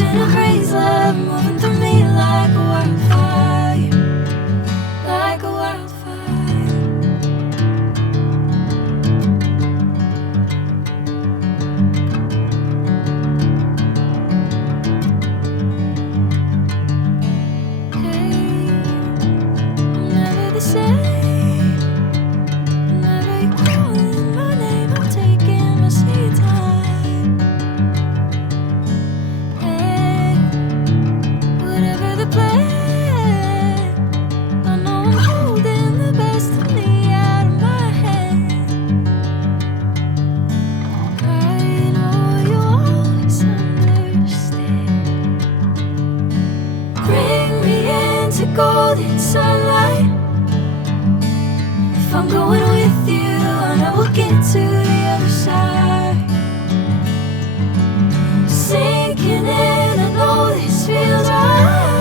catching a breeze, love moving through me like a wildfire, like a wildfire. Hey, I'm never the same. Whenever you're calling my name, I'm taking my sweet time. Hey, whatever the plan, I know I'm holding the best of me out of my hand. I know you always understand. Bring me into golden sunlight. If I'm going with you, I know we'll get to the other side. Sinking in, I know this feels right.